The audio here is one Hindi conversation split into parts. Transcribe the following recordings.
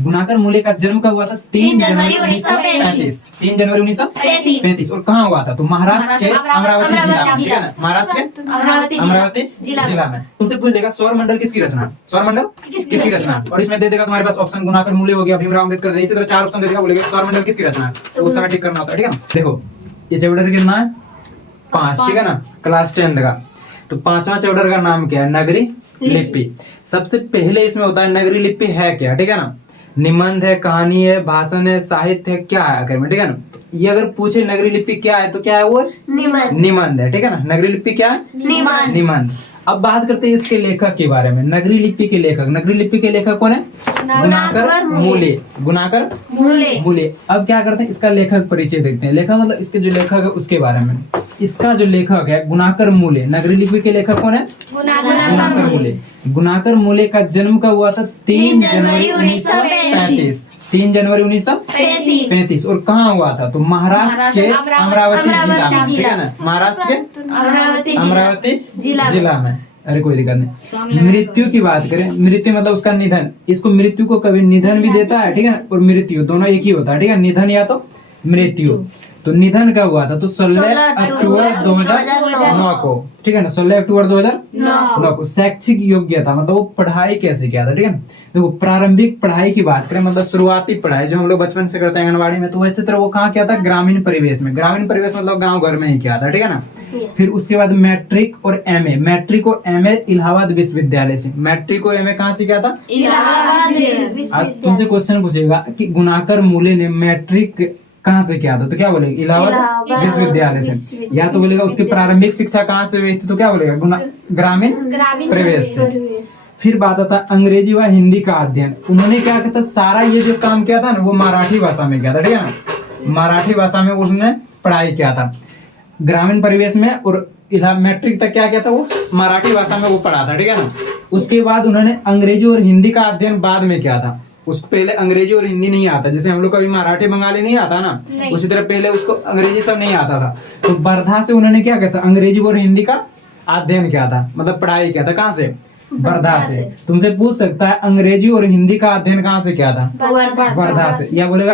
गुणाकर मूल्य का जन्म कब हुआ था? 3 जनवरी 1935। 3 जनवरी 1935। और कहाँ हुआ था? तो महाराष्ट्र के अमरावती जिला में, ठीक है ना, महाराष्ट्र के अमरावती जिला में। तुमसे पूछ देगा सौर मंडल किसकी रचना? सौर मंडल किसकी रचना? और इसमें दे देगा तुम्हारे पास ऑप्शन गुणाकर मूल्य हो गया, भीमराव अम्बेडकर, इसी तरह 4 ऑप्शन दे देगा, बोलेगा सौर मंडल किसकी रचना? तो उस समय टिक करना होता है, ठीक है ना। देखो ये चैप्टर कितना है? 5, ठीक है ना, क्लास 10 का। तो 5वां चैप्टर का नाम क्या है? नगरी लिपि। सबसे पहले इसमें होता है नगरी लिपि है क्या, ठीक है ना। निबंध है, कहानी है, भाषण है, साहित्य है, क्या है आखिर में, ठीक है ना। ये अगर पूछे नगरी लिपि क्या है तो क्या है? वो निबंध है, ठीक है ना। नगरी लिपि क्या है? निबंध। अब बात करते हैं इसके लेखक के बारे में। नगरी लिपि के लेखक, नगरी लिपि के लेखक कौन है? गुणाकर मूल्य। गुणाकर मूल्य। अब क्या करते हैं, इसका लेखक परिचय देखते हैं। लेखक मतलब इसके जो लेखक है उसके बारे में। इसका जो लेखक है गुणाकर मूल्य, नगरी लिपि के लेखक कौन है? गुणाकर मूल्य। गुणाकर मूल्य का जन्म कब हुआ था? 3 जनवरी 1935। 3 जनवरी 1935। और कहाँ हुआ था? तो महाराष्ट्र के अमरावती जिला में, ठीक है ना, महाराष्ट्र के अमरावती जिला में। अरे कोई दिक्कत नहीं। मृत्यु की बात करें, मृत्यु मतलब उसका निधन। इसको मृत्यु को कभी निधन भी देता है, ठीक है ना, और मृत्यु दोनों एक ही होता है, ठीक है। निधन या तो मृत्यु। तो निधन कब हुआ था? तो 16 अक्टूबर 2009 को, ठीक है ना, 16 अक्टूबर 2009 को। शैक्षिक योग्यता मतलब वो पढ़ाई कैसे किया था, ठीक है ना। देखो प्रारंभिक पढ़ाई की बात करें, मतलब शुरुआती पढ़ाई जो हम लोग बचपन से करते हैं आंगनबाड़ी में, तो वैसे तरह वो कहाँ किया था? ग्रामीण परिवेश में। ग्रामीण परिवेश मतलब गांव घर में ही किया था, ठीक है ना। फिर उसके बाद मैट्रिक और एमए, मैट्रिक और एमए इलाहाबाद विश्वविद्यालय से। मैट्रिक और एमए कहाँ से किया था? इलाहाबाद। तुमसे क्वेश्चन पूछेगा कि गुणाकर मूल्य ने मैट्रिक कहाँ से किया था, तो क्या बोलेगा? इलाहाबाद विश्वविद्यालय से। या तो बोलेगा उसकी प्रारंभिक शिक्षा कहाँ से हुई थी, तो क्या बोलेगा? ग्रामीण परिवेश से। फिर बात आता है अंग्रेजी व हिंदी का अध्ययन। उन्होंने क्या किया था? सारा ये जो काम किया था ना वो मराठी भाषा में किया था, ठीक है ना। मराठी भाषा में उसने पढ़ाई किया था ग्रामीण परिवेश में। और मैट्रिक तक क्या किया था? वो मराठी भाषा में वो पढ़ा था, ठीक है ना। उसके बाद उन्होंने अंग्रेजी और हिंदी का अध्ययन बाद में किया था। उसको पहले अंग्रेजी और हिंदी नहीं आता, जैसे हम लोग को अभी मराठी बंगाली नहीं आता ना, उसी तरह पहले उसको अंग्रेजी सब नहीं आता था। तो वर्धा से उन्होंने क्या किया था? अंग्रेजी और हिंदी का अध्ययन किया था, मतलब पढ़ाई किया था। कहाँ से? वर्धा से। तुमसे पूछ सकता है अंग्रेजी और हिंदी का अध्ययन कहाँ से किया था? वर्धा से। या बोलेगा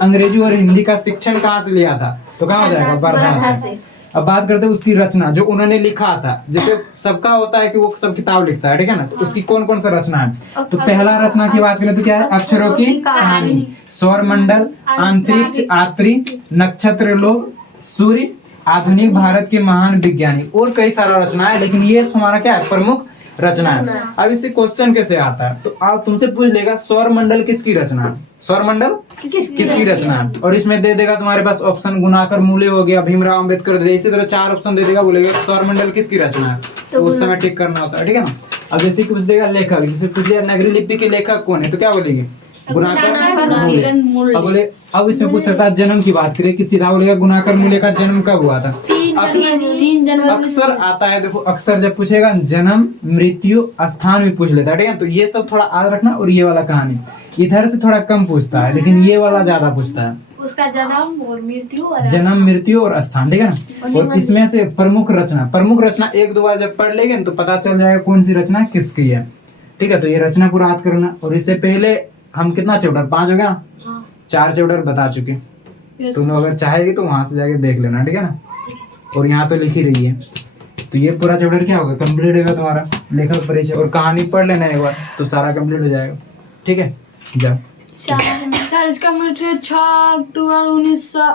अंग्रेजी और हिंदी का शिक्षण कहाँ से लिया था, तो कहाँ हो जाएगा? वर्धा से। अब बात करते हैं उसकी रचना जो उन्होंने लिखा था। जैसे सबका होता है कि वो सब किताब लिखता है, ठीक है ना। तो उसकी कौन कौन सा रचना है? तो पहला रचना की बात करें तो क्या है? अक्षरों की कहानी, सौर मंडल, अंतरिक्ष यात्री, नक्षत्र लोक, सूर्य, आधुनिक भारत के महान विज्ञानी, और कई सारा रचना है। लेकिन ये हमारा क्या है? प्रमुख रचना है। अब इससे क्वेश्चन कैसे आता है? तो आप तुमसे पूछ लेगा सौर मंडल किसकी रचना है? सौर मंडल किसकी रचना है? और इसमें दे देगा तुम्हारे पास ऑप्शन गुणाकर मूल्य हो गया, भीमराव अम्बेडकर, इसी तरह 4 ऑप्शन दे देगा, बोलेगा सौर मंडल किसकी रचना है, तो उस समय टिक करना होता है, ठीक है ना। अब जैसे पूछ देगा लेखक, जैसे पूछ लिया नगरी लिपि के लेखक कौन है, तो क्या बोलेगी? गुणाकर मूल्य। अब इसमें पूछ सकता है जन्म की बात करें कि सीधा बोलेगा गुणाकर मूल्य का जन्म कब हुआ था? 3 जनवरी। अक्सर आता है, देखो अक्सर जब पूछेगा जन्म, मृत्यु, स्थान भी पूछ लेता है, ठीक है। तो ये सब थोड़ा याद रखना। और ये वाला कहानी इधर से थोड़ा कम पूछता है, लेकिन ये वाला ज्यादा पूछता है। उसका जन्म और मृत्यु और स्थान, ठीक है ना। और इसमें से प्रमुख रचना 1-2 बार जब पढ़ लेंगे तो पता चल जाएगा कौन सी रचना किसकी है, ठीक है। तो ये रचना पूरा याद करना। और इससे पहले हम कितना चैप्टर 5 हो गया, 4 चैप्टर बता चुके। तुम अगर चाहेगी तो वहां से जाके देख लेना, ठीक है ना। और यहाँ तो लिख ही रही है, तो ये पूरा चैप्टर क्या होगा? कंप्लीट होगा तुम्हारा लेखक परिचय। और कहानी पढ़ लेना एक बार तो सारा कंप्लीट हो जाएगा, ठीक है। जाओ। सर इसका मृत्यु 6 अक्टूबर 1900